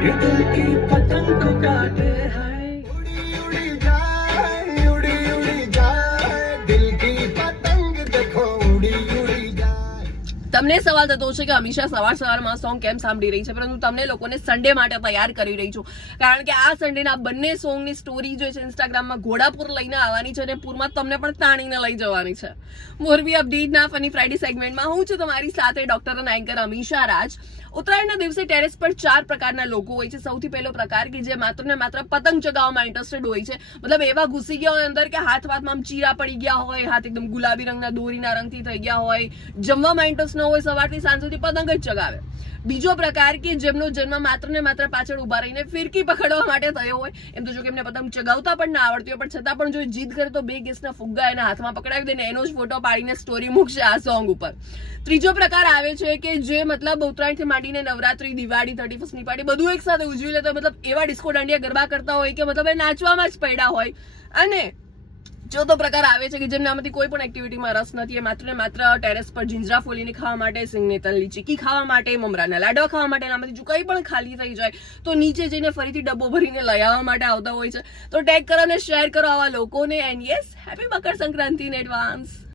ये दिल की पतंग को काटे हैं તમને સવાલ થતો હશે કે હંમેશા સવાર સવારમાં સોંગ કેમ સાંભળી રહી છે? પરંતુ તમને લોકોને સન્ડે માટે તૈયાર કરી રહી છું. કારણ કે આ સન્ડેના બંને સોંગની સ્ટોરી જે છે ઇન્સ્ટાગ્રામમાં ઘોડાપુર લઈને આવવાની છે અને પૂરમાં તમને પણ તાણીને લઈ જવાની છે. મોરબી અપડેટના ફની ફ્રાઇડે સેગમેન્ટમાં હું છું તમારી સાથે ડોક્ટર અને એન્કર અમીશા રાજ. ઉત્તરાયણના દિવસે ટેરેસ પર ચાર પ્રકારના લોકો હોય છે. સૌથી પહેલો પ્રકાર કે જે માત્ર ને માત્ર પતંગ ચગાવવામાં ઇન્ટરેસ્ટેડ હોય છે. મતલબ એવા ઘૂસી ગયા હોય અંદર કે હાથ વાતમાં ચીરા પડી ગયા હોય, હાથ એકદમ ગુલાબી રંગના દોરીના રંગથી થઈ ગયા હોય, જમવામાં ઇન્ટરેસ્ટ ન હોય સવારથી સાંજ સુધી પતંગ જ ચગાવે બીજો પ્રકાર કે જેમનો જન્મ માત્ર ને માત્ર પાછળ ઊભા રહીને ફિરકી પકડવા માટે થયો હોય, એમ તો જો કે એમને પતંગ ચગાવતા પણ ના આવડતી હોય, પણ છતાં પણ જો જીદ કરે તો બે ગેસના ફુગ્ગા એના હાથમાં પકડાવી દે ને એનો જ ફોટો પાડીને સ્ટોરી મૂકશે આ સોંગ ઉપર ત્રીજો પ્રકાર આવે છે કે જે મતલબ ઉત્તરાયણથી માંડીને નવરાત્રી, દિવાળી થર્ટી ફર્સ્ટની પાર્ટી બધું એક સાથે ઉજવી લેતો. મતલબ એવા ડિસ્કો દાંડિયા ગરબા કરતા હોય કે મતલબ એ નાચવામાં જ પડ્યા હોય અને ચોથો પ્રકાર આવે છે કે જેમને આમાંથી કોઈ પણ એક્ટિવિટીમાં રસ નથી, એ માત્ર ને માત્ર ટેરેસ પર જીંજરા ફોલીને ખાવા માટે, સિંગની તલની ચીકી ખાવા માટે, મમરાના લાડવા ખાવા માટે અને આમાંથી જો કંઈ પણ ખાલી થઈ જાય, તો નીચે જઈને ફરીથી ડબ્બો ભરીને લઈ આવવા માટે આવતા હોય છે. તો ટેગ કરો અને શેર કરો આવા લોકોને. And yes happy Makar Sankranti in advance